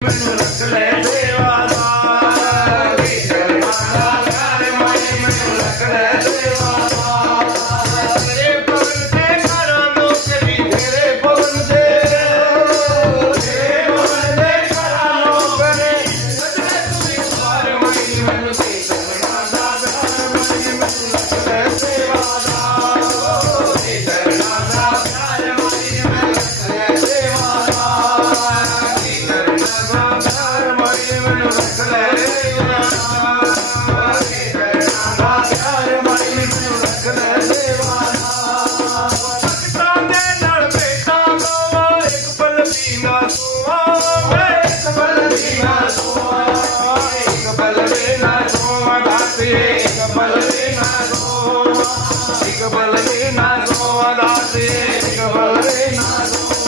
ਮੈਨੂੰ ਰੱਖ ਲੈ ਸੇਵਾਦਾਰ ਵੇ ਚਰਨਾਂ ਦਾ ਪਿਆਰ ਮਾਏ ਮੈਨੂੰ ਰੱਖ ਲੈ ਸੇਵਾਦਾਰ ਤੇਰੇ ਭਵਨ ਤੇ ਘਰਾਂ ਨੌਕਰੀ ਤੇਰੇ ਭਵਨ ਤੇ ਘਰਾਂ ਨੌਕਰੀ ਸਜਣੇ ਤੂੰ ਇੱਕ ਵਾਰ ਮਾਈ ਮੈਨੂੰ ਦੇ ਚਰਨਾਂ ਦਾ ਪਿਆਰ ਮਾਏ ਮੈਨੂੰ ਰੱਖ ਲੈ ਸੇਵਾਦਾਰ ਵੇ ਚਰਨਾਂ ਦਾ ਪਿਆਰ ਮਾਏ ਮੈਨੂੰ ਰੱਖ ਲੈ ਸੇਵਾਦਾਰ ਮੈਨੂੰ ਰੱਖ ਲੈ ਭਗਤਾਂ ਦੇ ਨਾਲ ਬੈਠਾ ਗਵਾ ਇੱਕ ਪਲ ਵੀ ਨਾ ਸੋਵਾਂ ਇੱਕ ਪਲ ਵੀ ਨਾ ਸੋਵਾਂ ਇੱਕ ਪਲ ਵੀ ਨਾ ਸੋਵਾਂ ਦਾਤੇ ਇੱਕ ਪਲ ਵੀ ਨਾ ਸੋਵਾਂ ਇੱਕ ਪਲ ਵੀ ਨਾ ਸੋਵਾਂ ਦਾਤੇ ਇੱਕ ਪਲ ਵੀ ਨਾ ਸੋਵਾਂ